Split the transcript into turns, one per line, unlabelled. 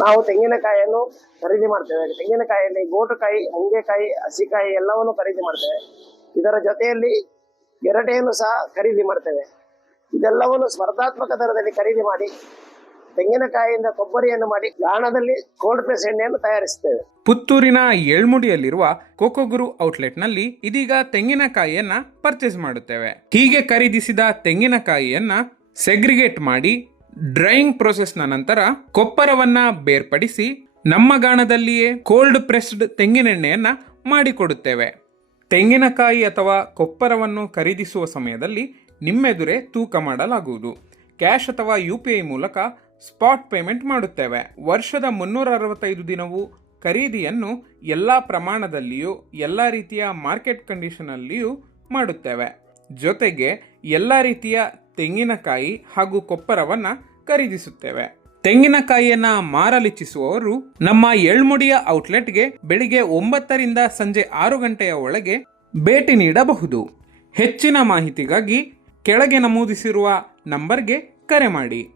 ನಾವು ತೆಂಗಿನಕಾಯಿಯನ್ನು ಖರೀದಿ ಮಾಡ್ತೇವೆ. ತೆಂಗಿನಕಾಯಿಯಲ್ಲಿ ಗೋಟುಕಾಯಿ ಹಂಗೆಕಾಯಿ ಹಸಿಕಾಯಿ ಎಲ್ಲವನ್ನು ಖರೀದಿ ಮಾಡ್ತೇವೆ. ಇದರ ಜೊತೆಯಲ್ಲಿ ಗೆರಟೆಯನ್ನು ಸಹ ಖರೀದಿ ಮಾಡ್ತೇವೆ. ಇದೆಲ್ಲವನ್ನು ಸ್ಪರ್ಧಾತ್ಮಕ ದರದಲ್ಲಿ ಖರೀದಿ ಮಾಡಿ, ತೆಂಗಿನಕಾಯಿಯಿಂದ ಕೊಬ್ಬರಿಯನ್ನು ಮಾಡಿ ಗಾಣದಲ್ಲಿ ಕೋಲ್ಡ್ ಪ್ರೆಸ್ ಎಣ್ಣೆಯನ್ನು ತಯಾರಿಸುತ್ತೇವೆ.
ಪುತ್ತೂರಿನ ಏಳ್ಮುಡಿಯಲ್ಲಿರುವ ಕೋಕೋಗುರು ಔಟ್ಲೆಟ್ನಲ್ಲಿ ಇದೀಗ ತೆಂಗಿನಕಾಯಿಯನ್ನ ಪರ್ಚೇಸ್ ಮಾಡುತ್ತೇವೆ. ಹೀಗೆ ಖರೀದಿಸಿದ ತೆಂಗಿನಕಾಯಿಯನ್ನ ಸೆಗ್ರಿಗೇಟ್ ಮಾಡಿ ಡ್ರೈಯಿಂಗ್ ಪ್ರೊಸೆಸ್ನ ನಂತರ ಕೊಪ್ಪರವನ್ನ ಬೇರ್ಪಡಿಸಿ ನಮ್ಮ ಗಾಣದಲ್ಲಿಯೇ ಕೋಲ್ಡ್ ಪ್ರೆಸ್ಡ್ ತೆಂಗಿನೆಣ್ಣೆಯನ್ನು ಮಾಡಿಕೊಡುತ್ತೇವೆ. ತೆಂಗಿನಕಾಯಿ ಅಥವಾ ಕೊಪ್ಪರವನ್ನು ಖರೀದಿಸುವ ಸಮಯದಲ್ಲಿ ನಿಮ್ಮೆದುರೇ ತೂಕ ಮಾಡಲಾಗುವುದು. ಕ್ಯಾಶ್ ಅಥವಾ ಯು ಪಿ ಐ ಮೂಲಕ ಸ್ಪಾಟ್ ಪೇಮೆಂಟ್ ಮಾಡುತ್ತೇವೆ. ವರ್ಷದ ಮುನ್ನೂರ ಅರವತ್ತೈದು ದಿನವೂ ಖರೀದಿಯನ್ನು ಎಲ್ಲ ಪ್ರಮಾಣದಲ್ಲಿಯೂ, ಎಲ್ಲ ರೀತಿಯ ಮಾರ್ಕೆಟ್ ಕಂಡೀಷನಲ್ಲಿಯೂ ಮಾಡುತ್ತೇವೆ. ಜೊತೆಗೆ ಎಲ್ಲ ರೀತಿಯ ತೆಂಗಿನಕಾಯಿ ಹಾಗೂ ಕೊಪ್ಪರವನ್ನು ಖರೀದಿಸುತ್ತೇವೆ. ತೆಂಗಿನಕಾಯಿಯನ್ನ ಮಾರಲಿಚ್ಛಿಸುವವರು ನಮ್ಮ ಎಳ್ಮುಡಿಯ ಔಟ್ಲೆಟ್ಗೆ ಬೆಳಿಗ್ಗೆ ಒಂಬತ್ತರಿಂದ ಸಂಜೆ ಆರು ಗಂಟೆಯ ಒಳಗೆ ಭೇಟಿ ನೀಡಬಹುದು. ಹೆಚ್ಚಿನ ಮಾಹಿತಿಗಾಗಿ ಕೆಳಗೆ ನಮೂದಿಸಿರುವ ನಂಬರ್ಗೆ ಕರೆ ಮಾಡಿ.